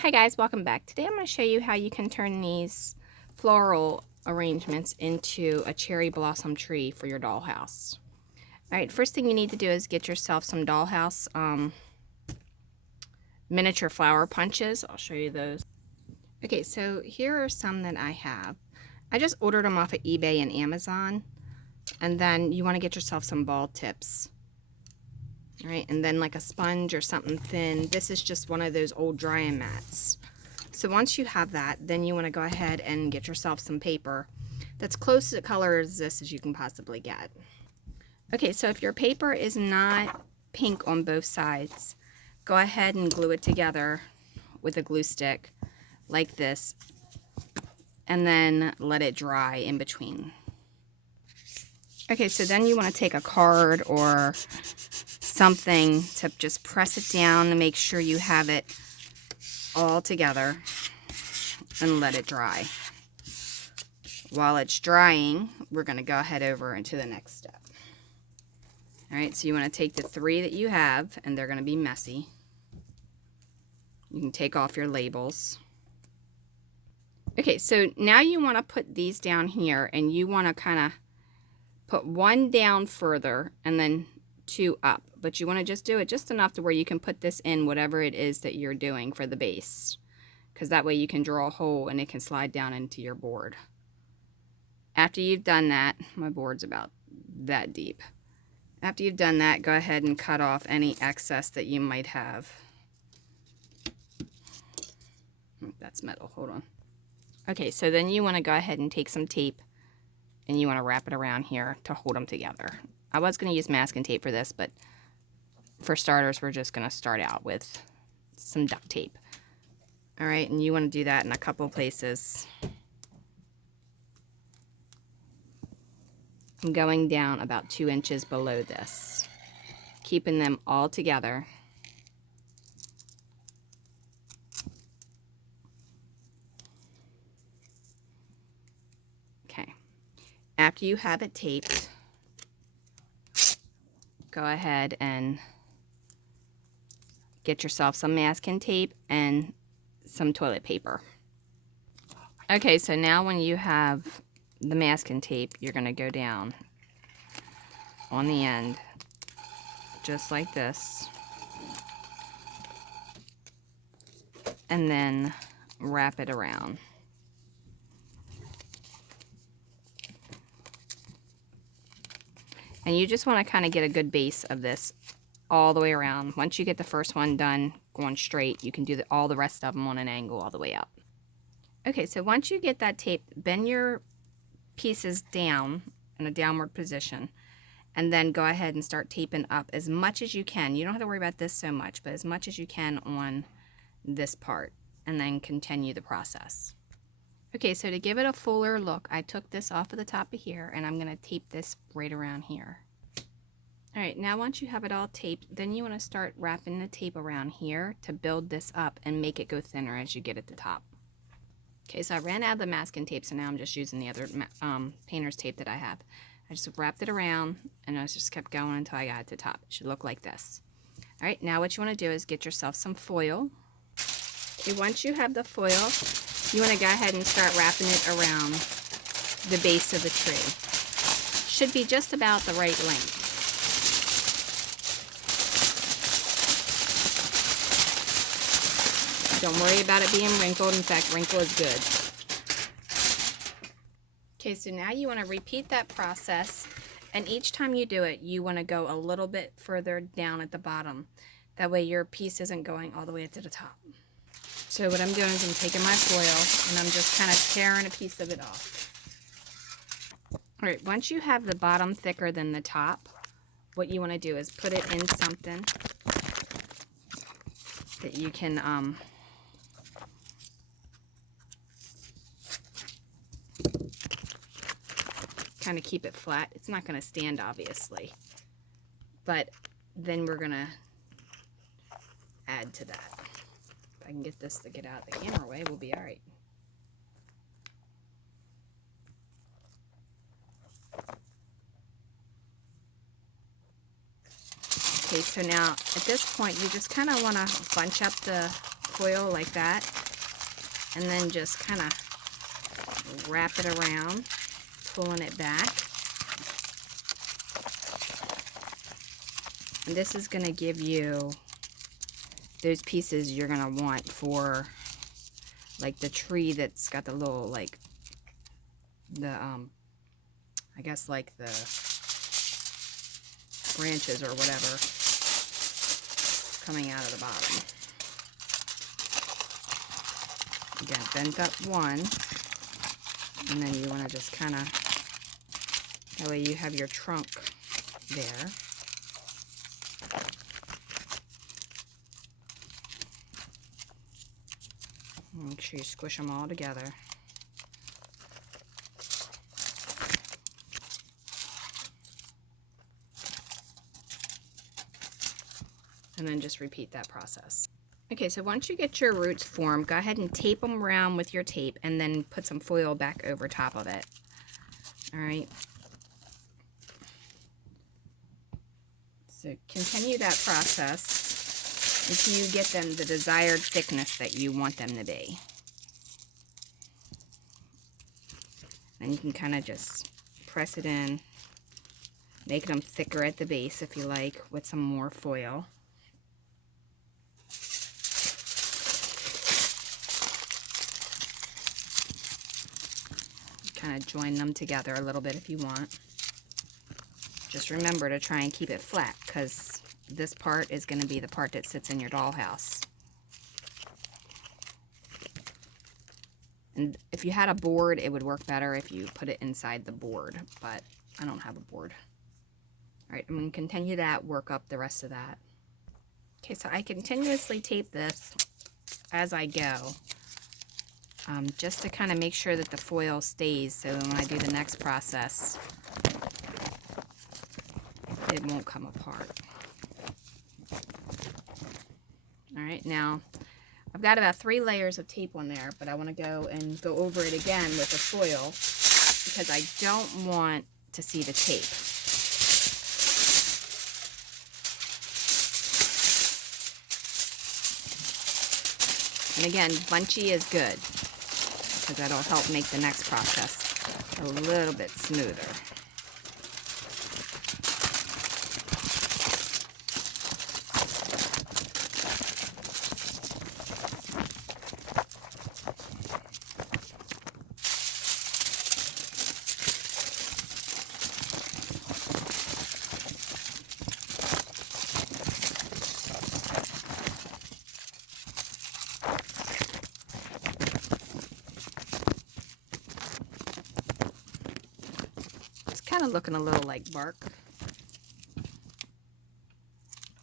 Hi guys, welcome back. Today I'm going to show you how you can turn these floral arrangements into a cherry blossom tree for your dollhouse. Alright, first thing you need to do is get yourself some Dollhouse miniature flower punches. I'll show you those. Okay, so here are some that I have. I just ordered them off of eBay and Amazon. And then you want to get yourself some ball tips. Alright, and then like a sponge or something thin. This is just one of those old drying mats. So once you have that, then you want to go ahead and get yourself some paper that's close to the color as this as you can possibly get. Okay, so if your paper is not pink on both sides, go ahead and glue it together with a glue stick like this, and then let it dry in between. Okay, so then you want to take a card or something to just press it down to make sure you have it all together and let it dry. While it's drying, we're going to go ahead over into the next step. Alright, so you want to take the three that you have, and they're going to be messy. You can take off your labels. Okay, so now you want to put these down here, and you want to kind of put one down further and then two up. But you want to just do it just enough to where you can put this in whatever it is that you're doing for the base. Because that way you can draw a hole and it can slide down into your board. After you've done that, my board's about that deep. After you've done that, go ahead and cut off any excess that you might have. That's metal, hold on. Okay, so then you want to go ahead and take some tape and you want to wrap it around here to hold them together. I was going to use masking tape for this, but for starters, we're just going to start out with some duct tape. Alright, and you want to do that in a couple places. I'm going down about 2 inches below this, keeping them all together. Okay, after you have it taped, go ahead and get yourself some masking tape and some toilet paper. Okay, so now when you have the masking tape, you're going to go down on the end just like this and then wrap it around. And you just want to kind of get a good base of this all the way around. Once you get the first one done going straight, you can do all the rest of them on an angle all the way up. Okay, so once you get that tape, bend your pieces down in a downward position and then go ahead and start taping up as much as you can. You don't have to worry about this so much, but as much as you can on this part, and then continue the process. Okay, so to give it a fuller look, I took this off of the top of here and I'm going to tape this right around here. Alright, now once you have it all taped, then you want to start wrapping the tape around here to build this up and make it go thinner as you get at the top. Okay, so I ran out of the masking tape, so now I'm just using the other painter's tape that I have. I just wrapped it around and I just kept going until I got it to the top. It should look like this. Alright, now what you want to do is get yourself some foil. Okay, once you have the foil, you want to go ahead and start wrapping it around the base of the tree. Should be just about the right length. Don't worry about it being wrinkled. In fact, wrinkle is good. Okay, so now you want to repeat that process, and each time you do it, you want to go a little bit further down at the bottom. That way your piece isn't going all the way to the top. So what I'm doing is I'm taking my foil and I'm just kind of tearing a piece of it off. Alright, once you have the bottom thicker than the top, what you want to do is put it in something that you can kind of keep it flat. It's not going to stand, obviously, but then we're going to add to that. If I can get this to get out of the camera way, we'll be all right. Okay, so now at this point you just kind of want to bunch up the foil like that, and then just kind of wrap it around, pulling it back. And this is going to give you those pieces you're going to want for like the tree that's got the little like the I guess like the branches or whatever coming out of the bottom. Again, bend up one, and then you want to just kind of, that way you have your trunk there. Make sure you squish them all together. And then just repeat that process. Okay, so once you get your roots formed, go ahead and tape them around with your tape and then put some foil back over top of it. All right. So continue that process until you get them the desired thickness that you want them to be. And you can kind of just press it in, making them thicker at the base if you like, with some more foil. Kind of join them together a little bit if you want. Just remember to try and keep it flat, because this part is going to be the part that sits in your dollhouse. And if you had a board, it would work better if you put it inside the board, but I don't have a board. Alright, I'm going to continue that, work up the rest of that. Okay, so I continuously tape this as I go, just to kind of make sure that the foil stays, so when I do the next process, it won't come apart. Alright, now I've got about 3 layers of tape on there, but I want to go over it again with the foil because I don't want to see the tape. And again, bunchy is good because that'll help make the next process a little bit smoother. Kind of looking a little like bark.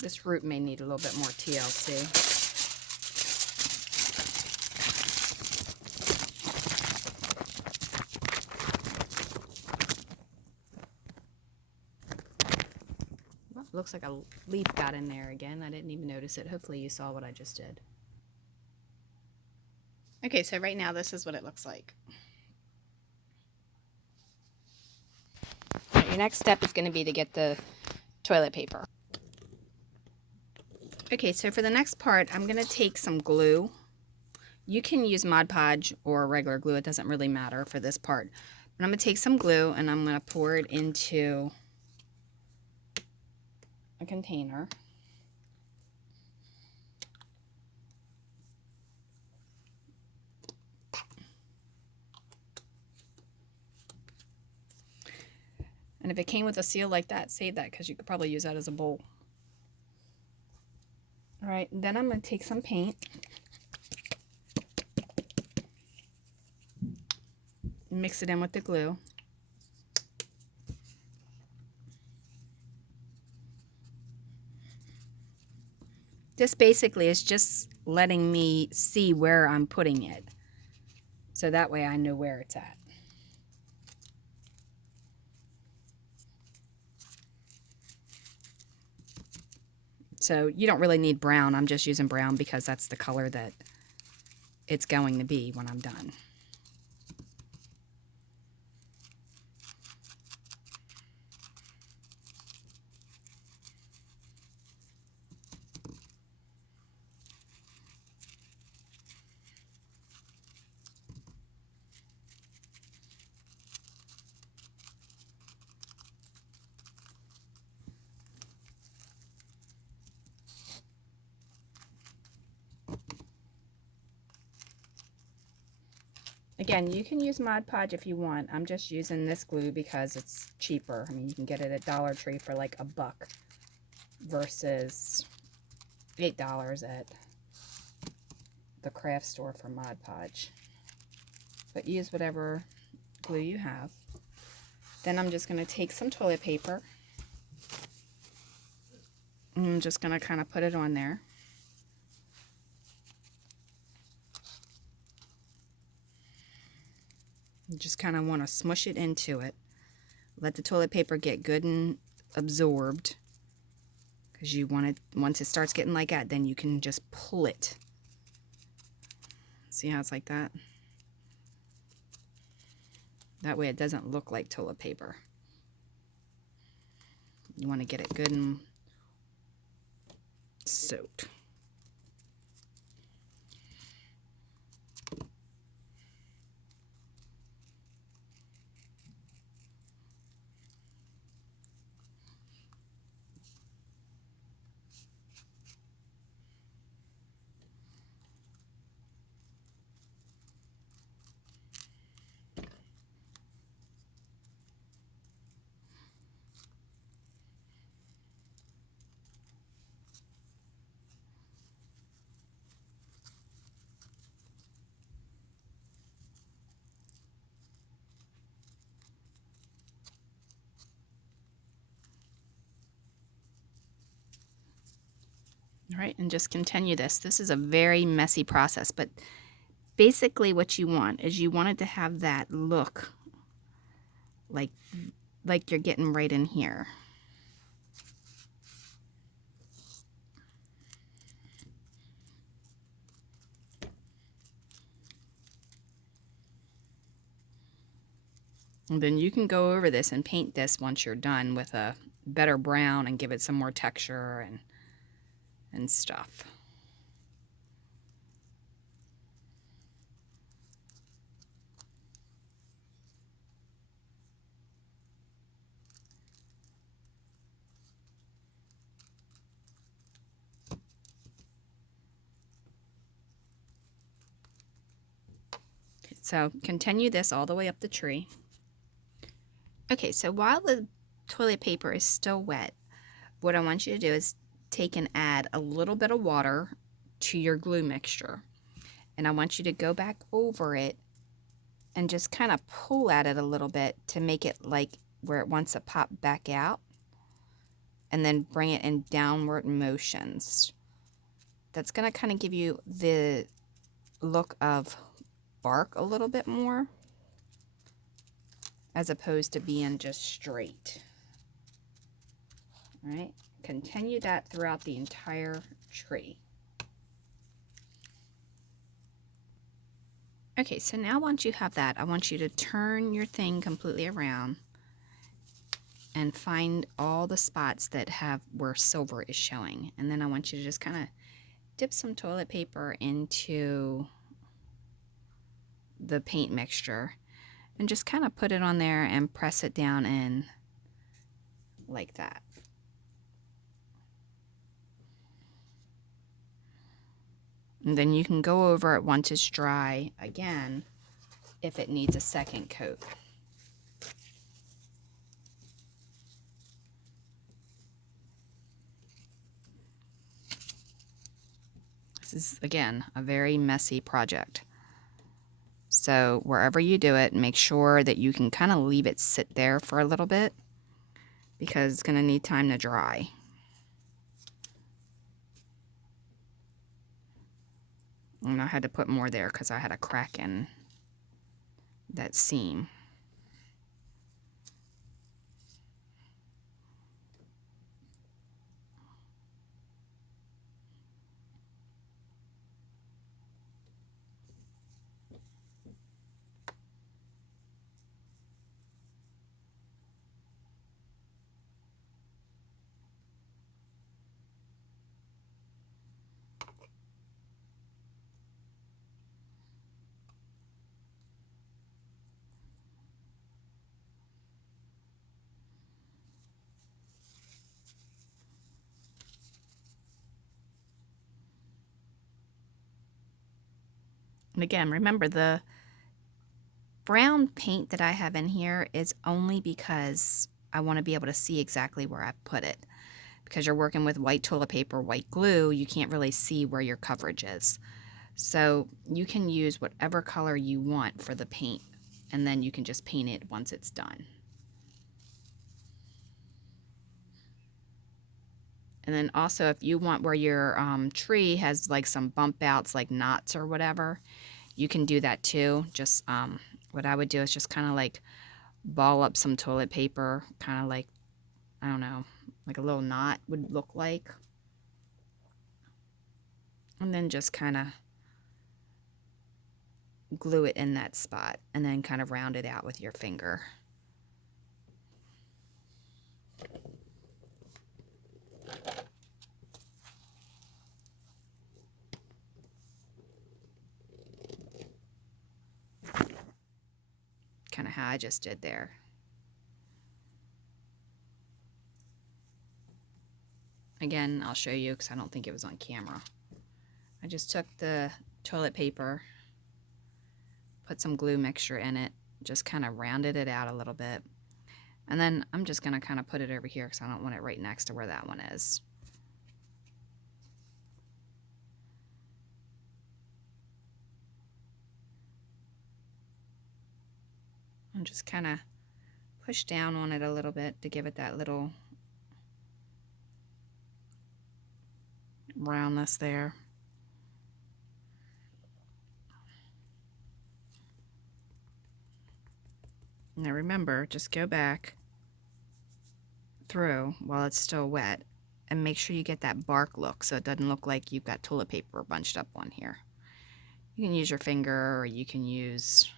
This root may need a little bit more TLC. Well, looks like a leaf got in there again. I didn't even notice it. Hopefully you saw what I just did. Okay, so right now this is what it looks like. Your next step is going to be to get the toilet paper. Okay, so for the next part, I'm going to take some glue. You can use Mod Podge or regular glue. It doesn't really matter for this part. But I'm going to take some glue and I'm going to pour it into a container. And if it came with a seal like that, save that because you could probably use that as a bowl. Alright, then I'm going to take some paint. Mix it in with the glue. This basically is just letting me see where I'm putting it. So that way I know where it's at. So you don't really need brown. I'm just using brown because that's the color that it's going to be when I'm done. Again, you can use Mod Podge if you want. I'm just using this glue because it's cheaper. I mean, you can get it at Dollar Tree for like $1 versus $8 at the craft store for Mod Podge. But use whatever glue you have. Then I'm just going to take some toilet paper. And I'm just going to kind of put it on there. You just kind of want to smush it into it. Let the toilet paper get good and absorbed. Because you want it, once it starts getting like that, then you can just pull it. See how it's like that? That way it doesn't look like toilet paper. You want to get it good and soaked. All right, and just continue this. This is a very messy process, but basically what you want is you want it to have that look like you're getting right in here. And then you can go over this and paint this once you're done with a better brown and give it some more texture and stuff. So continue this all the way up the tree. Okay, so while the toilet paper is still wet, what I want you to do is take and add a little bit of water to your glue mixture. And I want you to go back over it and just kind of pull at it a little bit to make it like where it wants to pop back out. And then bring it in downward motions. That's going to kind of give you the look of bark a little bit more, as opposed to being just straight. All right, continue that throughout the entire tree. Okay, so now once you have that, I want you to turn your thing completely around and find all the spots that have where silver is showing. And then I want you to just kind of dip some toilet paper into the paint mixture and just kind of put it on there and press it down in like that. And then you can go over it once it's dry again if it needs a second coat. This is, again, a very messy project. So wherever you do it, make sure that you can kind of leave it sit there for a little bit because it's going to need time to dry. And I had to put more there because I had a crack in that seam. And again, remember the brown paint that I have in here is only because I want to be able to see exactly where I've put it. Because you're working with white toilet paper, white glue, you can't really see where your coverage is. So you can use whatever color you want for the paint, and then you can just paint it once it's done. And then also, if you want where your tree has like some bump outs, like knots or whatever, you can do that too. Just what I would do is just kind of like ball up some toilet paper, kind of like, I don't know, like a little knot would look like. And then just kind of glue it in that spot and then kind of round it out with your finger. Kind of how I just did there. Again, I'll show you because I don't think it was on camera. I just took the toilet paper, put some glue mixture in it, just kind of rounded it out a little bit. And then I'm just going to kind of put it over here because I don't want it right next to where that one is. And just kind of push down on it a little bit to give it that little roundness there. Now remember, just go back through while it's still wet and make sure you get that bark look so it doesn't look like you've got toilet paper bunched up on here. You can use your finger or you can use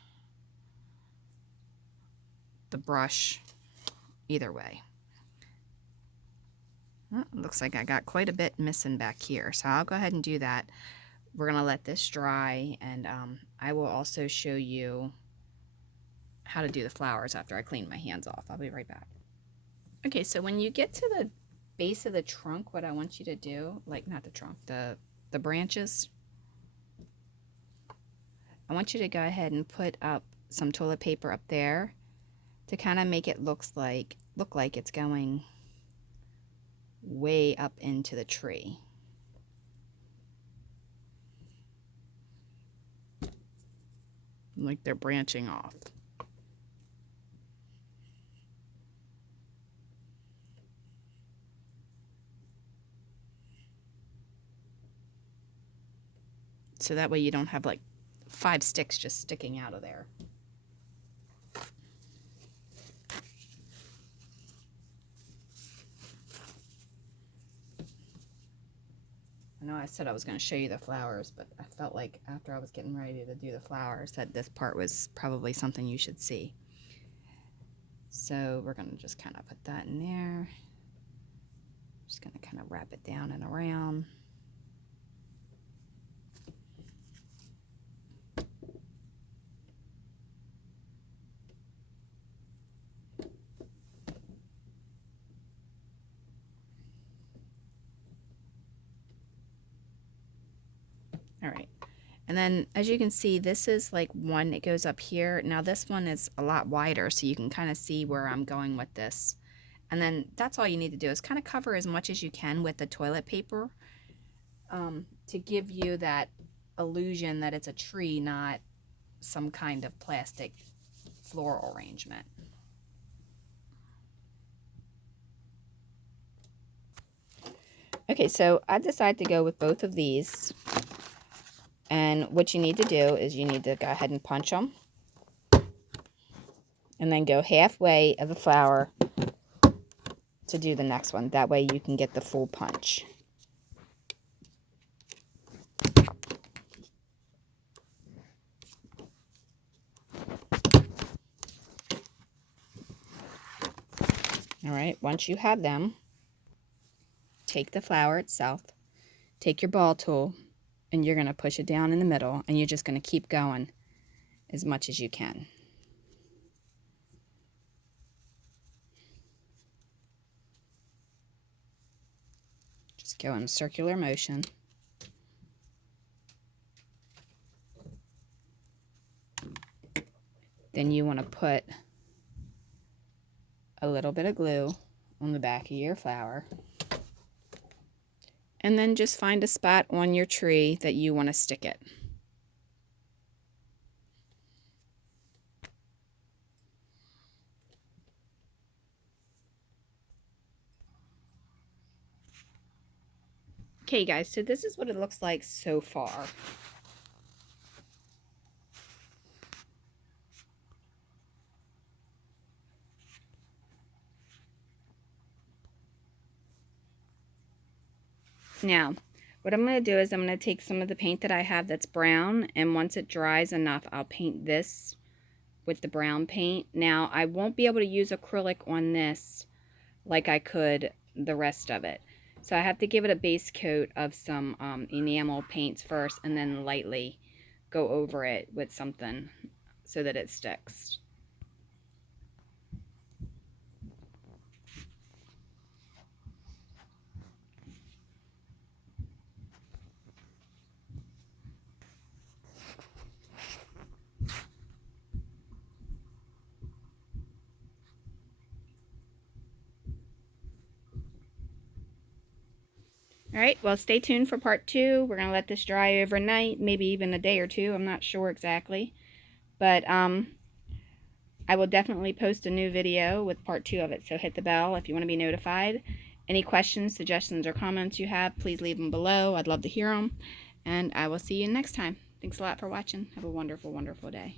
the brush, either way. Well, it looks like I got quite a bit missing back here, so I'll go ahead and do that. We're going to let this dry, and I will also show you how to do the flowers after I clean my hands off. I'll be right back. Okay, so when you get to the base of the trunk, what I want you to do, like not the trunk, the branches, I want you to go ahead and put up some toilet paper up there to kind of make it look like it's going way up into the tree. Like they're branching off. So that way you don't have like 5 sticks just sticking out of there. I know I said I was going to show you the flowers, but I felt like after I was getting ready to do the flowers that this part was probably something you should see. So we're going to just kind of put that in there. Just going to kind of wrap it down and around. All right. And then as you can see, this is like one, it goes up here. Now this one is a lot wider, so you can kind of see where I'm going with this. And then that's all you need to do is kind of cover as much as you can with the toilet paper to give you that illusion that it's a tree, not some kind of plastic floral arrangement. Okay, so I decided to go with both of these. And what you need to do is you need to go ahead and punch them. And then go halfway of the flower to do the next one. That way you can get the full punch. All right, once you have them, take the flower itself, take your ball tool, and you're going to push it down in the middle, and you're just going to keep going as much as you can. Just go in a circular motion. then you want to put a little bit of glue on the back of your flower. And then just find a spot on your tree that you want to stick it. Okay guys, so this is what it looks like so far. Now, what I'm going to do is I'm going to take some of the paint that I have that's brown, and once it dries enough, I'll paint this with the brown paint. Now, I won't be able to use acrylic on this like I could the rest of it. So I have to give it a base coat of some enamel paints first, and then lightly go over it with something so that it sticks. Alright, well stay tuned for part 2. We're going to let this dry overnight, maybe even a day or two. I'm not sure exactly. But I will definitely post a new video with part 2 of it. So hit the bell if you want to be notified. Any questions, suggestions, or comments you have, please leave them below. I'd love to hear them. And I will see you next time. Thanks a lot for watching. Have a wonderful, wonderful day.